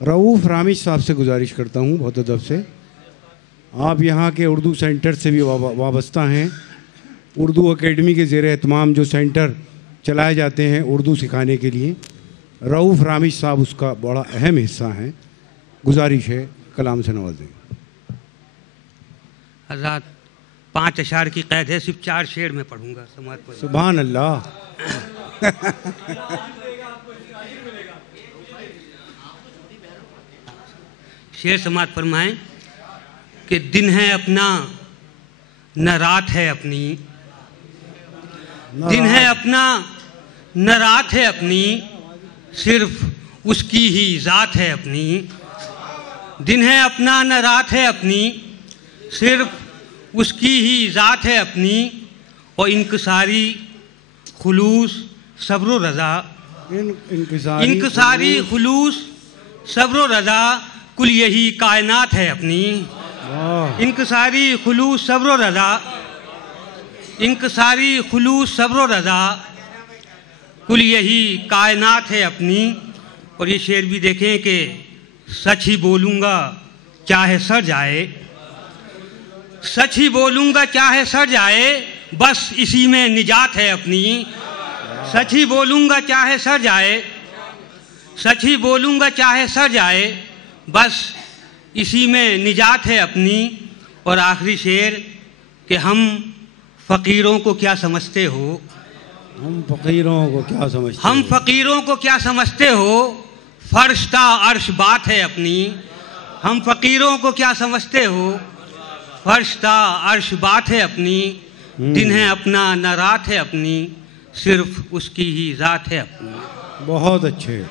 रऊफ़ रामिश साहब से गुजारिश करता हूँ बहुत अदब से, आप यहाँ के उर्दू सेंटर से भी वाबस्ता हैं। उर्दू एकेडमी के ज़ेर एहतमाम जो सेंटर चलाए जाते हैं उर्दू सिखाने के लिए, रऊफ़ रामिश साहब उसका बड़ा अहम हिस्सा हैं। गुजारिश है कलाम से नवाजें। हज़रात 5 अशार की क़ैद है, सिर्फ 4 शेर में पढ़ूंगा। सुभान अल्लाह। शेर समात फरमाएं कि दिन है अपना न रात है अपनी, दिन है अपना न रात है अपनी, सिर्फ उसकी ही ज़ात है अपनी। दिन है अपना न रात है अपनी, सिर्फ उसकी ही ज़ात है अपनी। और इनकसारी खुलूस सब्र रज़ा, इनकसारी खुलूस सब्र रज़ा, कुल यही कायनात है अपनी। इनकसारी खुलूस सब्र रज़ा, इनकसारी खुलूस सब्र रज़ा, कुल यही कायनात है अपनी। और ये शेर भी देखें कि सच ही बोलूँगा चाहे सड़ जाए, सच ही बोलूँगा चाहे सड़ जाए, बस इसी में निजात है अपनी। सच ही बोलूँगा चाहे सड़ जाए, सच ही बोलूँगा चाहे सड़ जाए, बस इसी में निजात है अपनी। और आखिरी शेर कि हम फ़कीरों को क्या समझते हो, हम फ़कीरों को क्या समझते हम फ़कीरों को क्या समझते हो, फर्शता अर्श बात है अपनी। हम फ़कीरों को क्या समझते हो, फर्शता अर्श बात है अपनी। दिन है अपना न रात है अपनी, सिर्फ उसकी ही ज़ात है अपनी। बहुत अच्छे।